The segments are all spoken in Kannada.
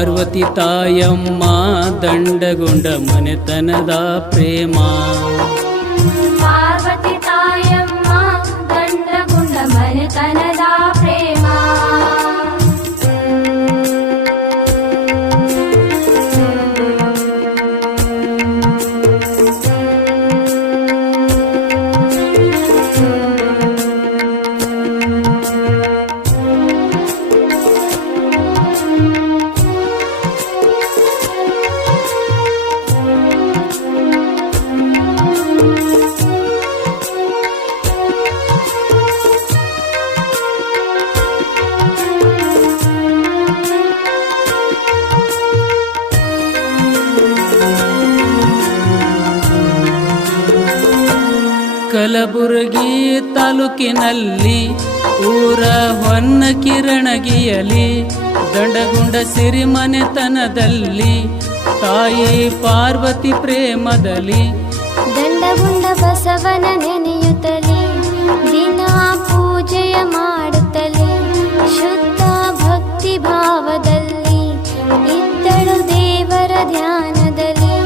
ಪಾರ್ವತಿ ತಾಯಮ್ಮ ದಂಡಗೊಂಡ ಮನೆತನದ ಪ್ರೇಮ. ಪಾರ್ವತಿ ತಾಯಮ್ಮ ದಂಡಗೊಂಡ ಮನೆತನದ ಪ್ರೇಮ. ಕಲಬುರಗಿ ತಾಲೂಕಿನಲ್ಲಿ ಊರ ಹೊನ್ನಕಿರಣಗಿಯಲಿ ದಂಡಗೊಂಡ ಸಿರಿಮನೆತನದಲ್ಲಿ ತಾಯಿ ಪಾರ್ವತಿ ಪ್ರೇಮದಲ್ಲಿ ದಂಡಗೊಂಡ ಬಸವನ ನೆನೆಯುತ್ತಲೇ ದಿನ ಪೂಜೆಯ ಮಾಡುತ್ತಲೇ ಶುದ್ಧ ಭಕ್ತಿ ಭಾವದಲ್ಲಿ ಇದ್ದಳು ದೇವರ ಧ್ಯಾನದಲ್ಲಿ.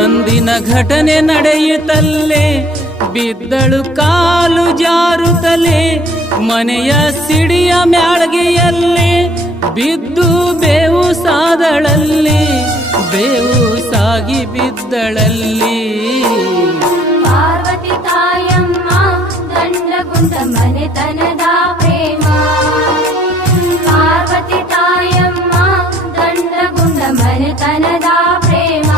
ಒಂದಿನ ಘಟನೆ ನಡೆಯುತ್ತಲೇ ಬಿದ್ದಳು ಕಾಲು ಜಾರುತ್ತಲೇ ಮನೆಯ ಸಿಡಿಯ ಮ್ಯಾಳ್ಗೆಯಲ್ಲಿ ಬಿದ್ದು ಬೇವು ಸಾದಳಲ್ಲಿ ಬೇವು ಸಾಗಿ ಬಿದ್ದಳಲ್ಲಿ. ಪಾರ್ವತಿ ತಾಯಮ್ಮ ದಂಡಗೊಂಡ ಮನೆತನದ ಪ್ರೇಮ. ಪಾರ್ವತಿ ತಾಯಮ್ಮ ದಂಡಗೊಂಡ ಮನೆತನದ ಪ್ರೇಮ.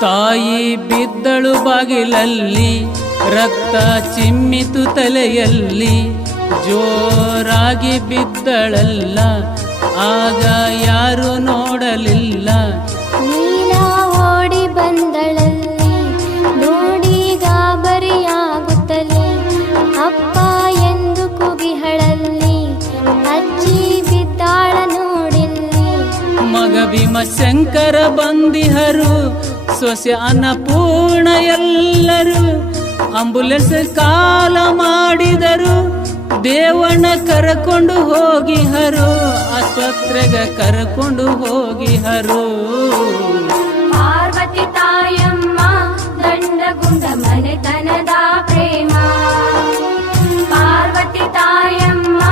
ತಾಯಿ ಬಿದ್ದಳು ಬಾಗಿಲಲ್ಲಿ ರಕ್ತ ಚಿಮ್ಮಿತು ತಲೆಯಲ್ಲಿ ಜೋರಾಗಿ ಬಿದ್ದಳಲ್ಲ ಆಗ ಯಾರು ನೋಡಲಿಲ್ಲ. ನೀಲ ಓಡಿ ಬಂದಳಲ್ಲಿ ನೋಡಿ ಗಾಬರಿಯಾಗುತ್ತಲೇ ಅಪ್ಪ ಎಂದು ಕುಗಿಹಳಲ್ಲಿ ಅಜ್ಜಿ ಬಿದ್ದಾಳ ನೋಡಿಲ್ಲಿ. ಮಗ ಭೀಮಶಂಕರ ಬಂದಿಹರು ಸೊಸೆ ಅನ್ನಪೂರ್ಣ ಎಲ್ಲರೂ ಆಂಬುಲೆನ್ಸ್ ಕಾಲ ಮಾಡಿದರು ದೇವಣ್ಣ ಕರಕೊಂಡು ಹೋಗಿಹರು ಆಸ್ಪತ್ರೆಗೆ ಕರಕೊಂಡು ಹೋಗಿಹರು. ಪಾರ್ವತಿ ತಾಯಮ್ಮ ದಂಡಗೊಂಡ ಮನೆತನದ ಪ್ರೇಮ. ಪಾರ್ವತಿ ತಾಯಮ್ಮ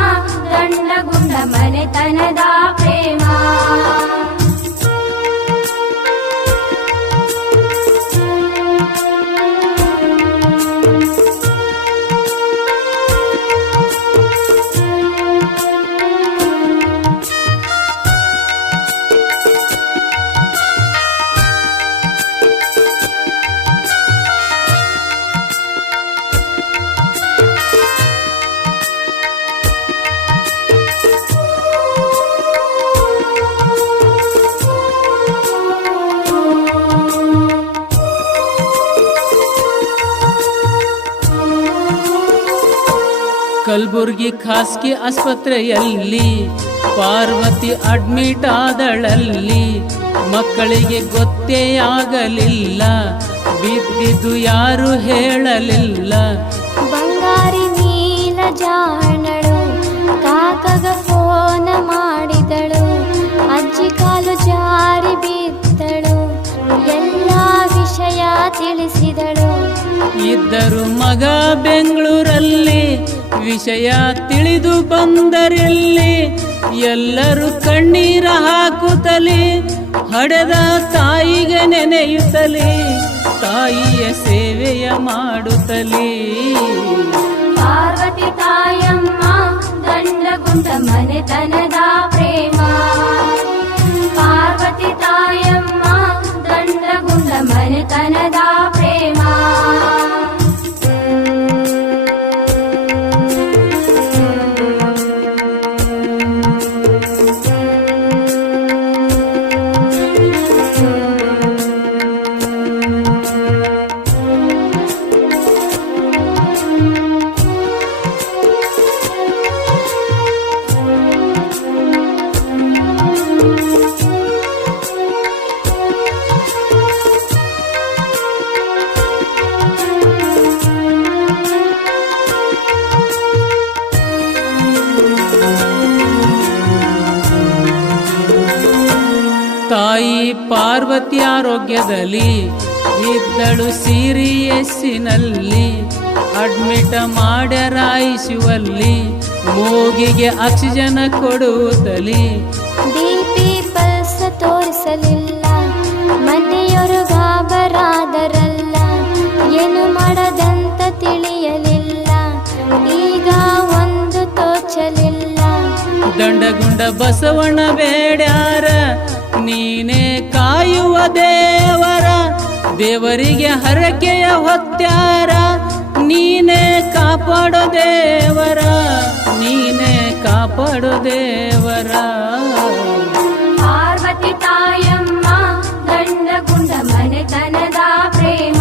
ದಂಡಗೊಂಡ ಮನೆತನದ ಪ್ರೇಮ. ಕಲಬುರ್ಗಿ ಖಾಸಗಿ ಆಸ್ಪತ್ರೆಯಲ್ಲಿ ಪಾರ್ವತಿ ಅಡ್ಮಿಟ್ ಆದಳಲ್ಲಿ ಮಕ್ಕಳಿಗೆ ಗೊತ್ತೇ ಆಗಲಿಲ್ಲ ಬಿದ್ದಿದ್ದು ಯಾರು ಹೇಳಲಿಲ್ಲ. ಬಂಗಾರಿ ನೀಲ ಜಾಣಳು ಕಾಕಗ ಫೋನ ಮಾಡಿದಳು ಅಜ್ಜಿ ಕಾಲು ಜಾರಿ ಬಿದ್ದಳು ಎಲ್ಲ ವಿಷಯ ತಿಳಿಸಿದಳು. ಇದ್ದರು ಮಗ ಬೆಂಗಳೂರಲ್ಲಿ ವಿಷಯ ತಿಳಿದು ಬಂದರಲ್ಲಿ ಎಲ್ಲರೂ ಕಣ್ಣೀರ ಹಾಕುತ್ತಲೇ ಹಡೆದ ತಾಯಿಗೆ ನೆನೆಯುತ್ತಲೇ ತಾಯಿಯ ಸೇವೆಯ ಮಾಡುತ್ತಲೇ. ಪಾರ್ವತಿ ತಾಯಮ್ಮ ದಂಡಗೊಂಡ ಮನೆತನದ ಪ್ರೇಮ. ಪಾರ್ವತಿ ತಾಯಮ್ಮ ದಂಡಗೊಂಡ ಮನೆತನದ ಪ್ರೇಮ. ಪಾರ್ವತಿ ಆರೋಗ್ಯದಲ್ಲಿ ಇದ್ದಳು ಸೀರಿಯಸ್ಸಿನಲ್ಲಿ ಅಡ್ಮಿಟ್ ಮಾಡ್ಯಾರ ಐಸಿಯುವಲ್ಲಿ ಮೂಗಿಗೆ ಆಕ್ಸಿಜನ್ ಕೊಡುತ್ತಲಿ ಬಿಪಿ ಪಲ್ಸ ತೋರಿಸಲಿಲ್ಲ ಮನೆಯವರು ಗಾಬರಾದರಲ್ಲ ಏನು ಮಾಡದಂತ ತಿಳಿಯಲಿಲ್ಲ ಈಗ ಒಂದು ತೋಚಲಿಲ್ಲ ದಂಡಗುಂಡ ಬಸವಣ್ಣ ಬೇಡ್ಯಾರ ನೀನೇ ಕಾಯುವ ದೇವರ ದೇವರಿಗೆ ಹರಕೆಯ ಹೊತ್ಯಾರ ನೀನೇ ಕಾಪಾಡೋ ದೇವರ ನೀನೇ ಕಾಪಾಡೋ ದೇವರ ಪಾರ್ವತಿ ತಾಯಮ್ಮ ದಂಡಗುಂಡ ಮನೆತನದ ಪ್ರೇಮ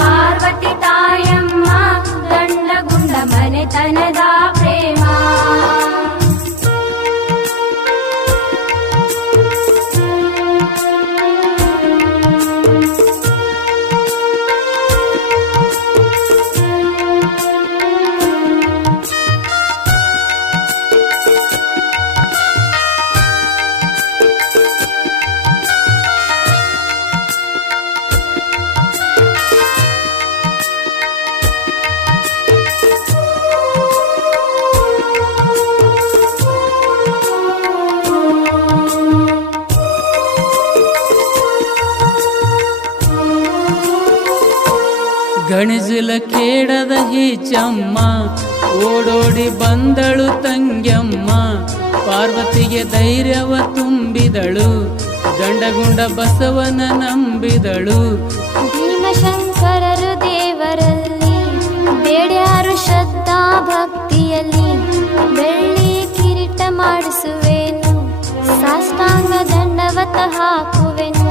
ಪಾರ್ವತಿ ತಾಯಮ್ಮ ದಂಡಗುಂಡ ಮನೆತನದ ಪ್ರೇಮ ಗಣಿಜಲ ಕೇಡದ ಹೀಚಮ್ಮ ಓಡೋಡಿ ಬಂದಳು ತಂಗ್ಯಮ್ಮ ಪಾರ್ವತಿಗೆ ಧೈರ್ಯವ ತುಂಬಿದಳು ದಂಡಗುಂಡ ಬಸವನ ನಂಬಿದಳು ಭೀಮಶಂಕರರು ದೇವರಲ್ಲಿ ಬೇಡ್ಯಾರು ಶ್ರದ್ಧಾ ಭಕ್ತಿಯಲ್ಲಿ ಬೆಳ್ಳಿ ಕಿರೀಟ ಮಾಡಿಸುವೆನು ಸಾಷ್ಟಾಂಗ ದಂಡವತ ಹಾಕುವೆನು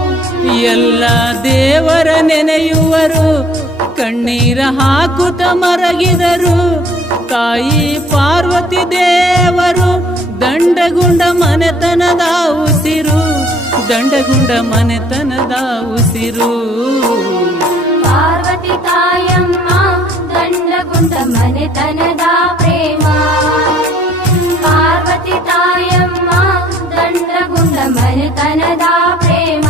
ಎಲ್ಲ ದೇವರ ನೆನೆಯುವರು ಕಣ್ಣೀರ ಹಾಕುತ್ತ ಮರಗಿದರು ತಾಯಿ ಪಾರ್ವತಿ ದೇವರು ದಂಡಗುಂಡ ಮನೆತನದ ಉಸಿರು ದಂಡಗುಂಡ ಮನೆತನದ ಉಸಿರು ಪಾರ್ವತಿ ತಾಯಮ್ಮ ದಂಡಗುಂಡ ಮನೆತನದ ಪ್ರೇಮ ಪಾರ್ವತಿ ತಾಯಮ್ಮ ದಂಡಗುಂಡ ಮನೆತನದ ಪ್ರೇಮ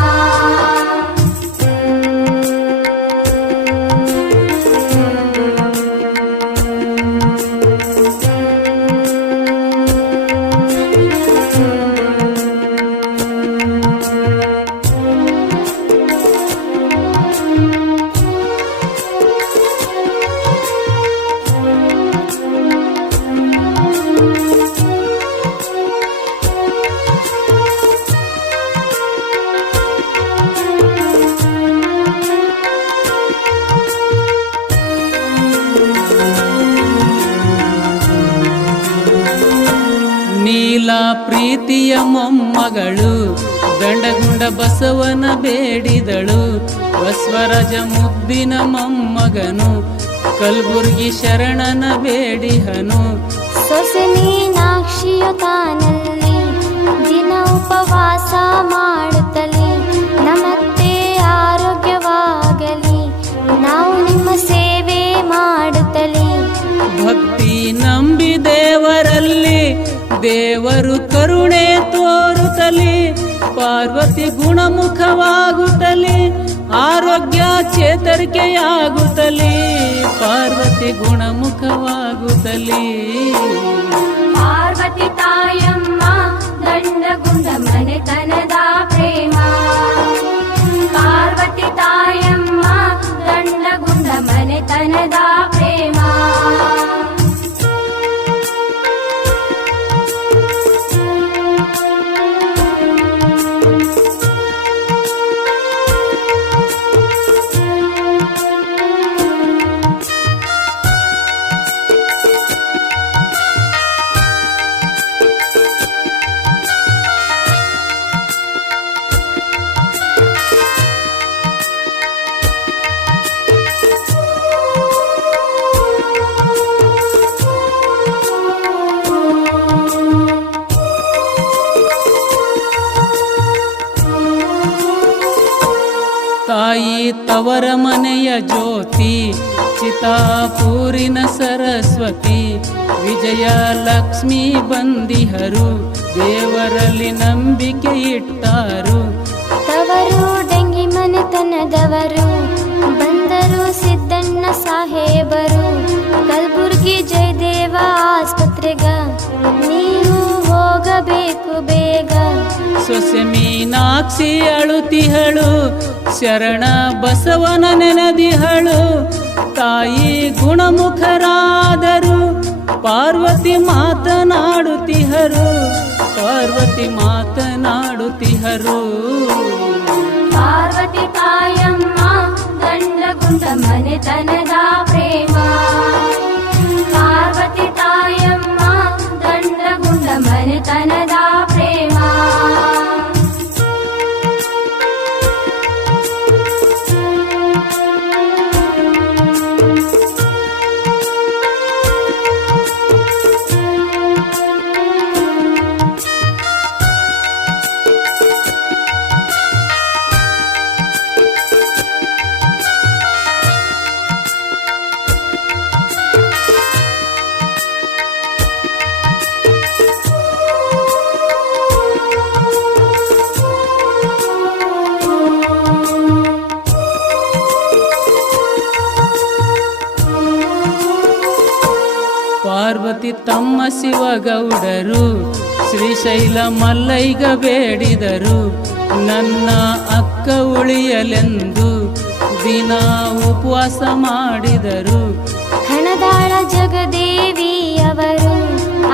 ನೀಲ ಪ್ರೀತಿಯ ಮೊಮ್ಮಗಳು ದಂಡಗುಂಡ ಬಸವನ ಬೇಡಿದಳು ಬಸವರಾಜ ಮುದ್ದಿನ ಮೊಮ್ಮಗನು ಕಲ್ಬುರ್ಗಿ ಶರಣನ ಬೇಡಿಹನು ಸೊಸೆ ಮೀನಾಕ್ಷಿಯು ತಾನಲ್ಲಿ ದಿನ ಉಪವಾಸ ಮಾಡುತ್ತಲೇ ನಮತ್ತೆ ಆರೋಗ್ಯವಾಗಲಿ ನಾವು ನಿಮ್ಮ ಸೇವೆ ಮಾಡುತ್ತಲೇ ಭಕ್ತಿ ನಂಬಿ ದೇವರಲ್ಲಿ ದೇವರು ಕರುಣೆ ತೋರುತ್ತಲಿ ಪಾರ್ವತಿ ಗುಣಮುಖವಾಗುತ್ತಲಿ ಆರೋಗ್ಯ ಚೇತರಿಕೆಯಾಗುತ್ತಲಿ ಪಾರ್ವತಿ ಗುಣಮುಖವಾಗುತ್ತಲಿ ಪಾರ್ವತಿ ತಾಯಮ್ಮ ದಂಡಗುಂಡ ಮನೆತನದ ಪ್ರೇಮ ಪಾರ್ವತಿ ತಾಯಮ್ಮ ದಂಡಗುಂಡ ಮನೆತನದ ಪ್ರೇಮ ತಾಯಿ ತವರ ಮನೆಯ ಜ್ಯೋತಿ, ಚಿತಾಪೂರಿನ ಸರಸ್ವತಿ, ವಿಜಯಲಕ್ಷ್ಮಿ ಬಂದಿಹರು, ದೇವರಲ್ಲಿ ನಂಬಿಕೆ ಇಟ್ಟಾರು. ತವರು ಡೆಂಗಿ ಮನೆತನದವರು, ಬಂದರು ಸಿದ್ದಣ್ಣ ಸಾಹೇಬರು, ಕಲ್ಬುರ್ಗಿ ಜಯದೇವ ಆಸ್ಪತ್ರೆಗ ನೀವು ಹೋಗಬೇಕು ಬೇಗ. ಸೊಸೆ ಮೀನಾಕ್ಷಿ ಅಳುತಿಹಳು, ಶರಣ ಬಸವನ ನೆನದಿಹಳು, ತಾಯಿ ಗುಣಮುಖರಾದರು, ಪಾರ್ವತಿ ಮಾತನಾಡುತ್ತಿಹರು, ಪಾರ್ವತಿ ಮಾತನಾಡುತ್ತಿಹರು. ಪಾರ್ವತಿ ತಾಯಮ್ಮ ದಂಡಗುಂಡ ಮನೆತನದ ಪ್ರೇಮ, ಪಾರ್ವತಿ ತಾಯಮ್ಮ ದಂಡಗುಂಡ ಮನೆತನದ ಪ್ರೇಮ. ಪಾರ್ವತಿ ತಮ್ಮ ಶಿವಗೌಡರು, ಶ್ರೀಶೈಲ ಮಲ್ಲೈಗ ಬೇಡಿದರು, ನನ್ನ ಅಕ್ಕ ಉಳಿಯಲೆಂದು ದಿನ ಉಪವಾಸ ಮಾಡಿದರು. ಖಣದಾಳ ಜಗದೇವಿಯವರು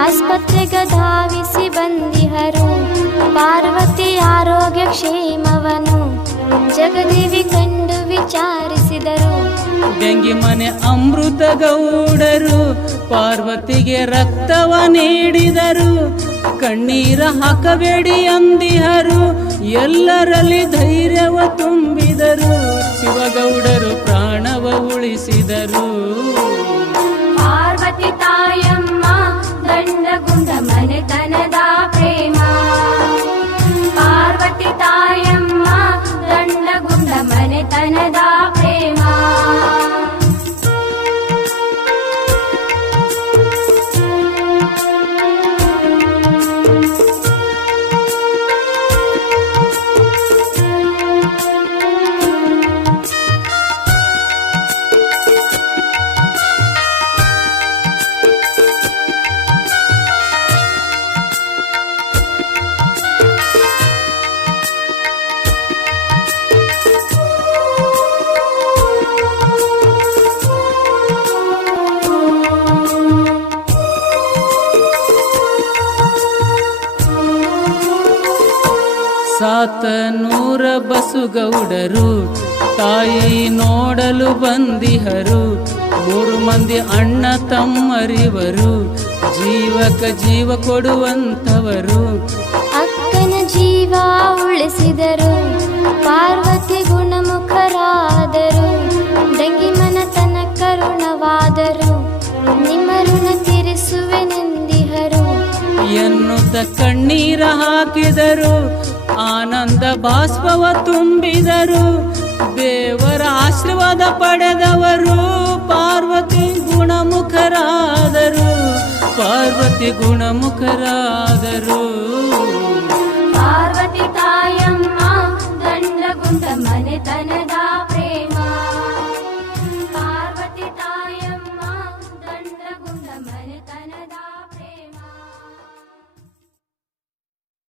ಆಸ್ಪತ್ರೆಗ ಧಾವಿಸಿ ಬಂದಿಹರು, ಪಾರ್ವತಿ ಆರೋಗ್ಯ ಕ್ಷೇಮವನು ಜಗದೇವಿ ಕಂಡು ವಿಚಾರಿಸಿದರು. ಡೆಂಗಿ ಮನೆ ಅಮೃತ ಗೌಡರು ಪಾರ್ವತಿಗೆ ರಕ್ತವ ನೀಡಿದರು, ಕಣ್ಣೀರ ಹಾಕಬೇಡಿ ಅಂದಿಹರು, ಎಲ್ಲರಲ್ಲಿ ಧೈರ್ಯವ ತುಂಬಿದರು, ಶಿವಗೌಡರು ಪ್ರಾಣವ ಉಳಿಸಿದರು. ಪಾರ್ವತಿ ತಾಯಮ್ಮ ದಂಡಗುಂಡ ಮನೆತನದ ಪ್ರೇಮ, ಪಾರ್ವತಿ ತಾಯಮ್ಮ ದಂಡಗುಂಡ ಮನೆತನದ ಪ್ರೇಮ. ಸಾತನೂರ ಬಸುಗೌಡರು ತಾಯಿ ನೋಡಲು ಬಂದಿಹರು, 3 ಮಂದಿ ಅಣ್ಣ ತಮ್ಮರಿವರು, ಜೀವಕ ಜೀವ ಕೊಡುವಂತವರು. ಅಕ್ಕನ ಜೀವ ಉಳಿಸಿದರು, ಪಾರ್ವತಿ ಗುಣಮುಖರಾದರು, ಡೆಂಗಿ ಮನತನ ಕರುಣವಾದರು, ನಿಮ್ಮ ಋಣ ತೀರಿಸುವೆನೆಂದಿಹರು. ಎನ್ನುತ್ತ ಕಣ್ಣೀರ ಹಾಕಿದರು, ಆನಂದ ಬಾಷ್ಪವ ತುಂಬಿದರು, ದೇವರ ಆಶೀರ್ವಾದ ಪಡೆದವರು, ಪಾರ್ವತಿ ಗುಣಮುಖರಾದರು, ಪಾರ್ವತಿ ಗುಣಮುಖರಾದರು.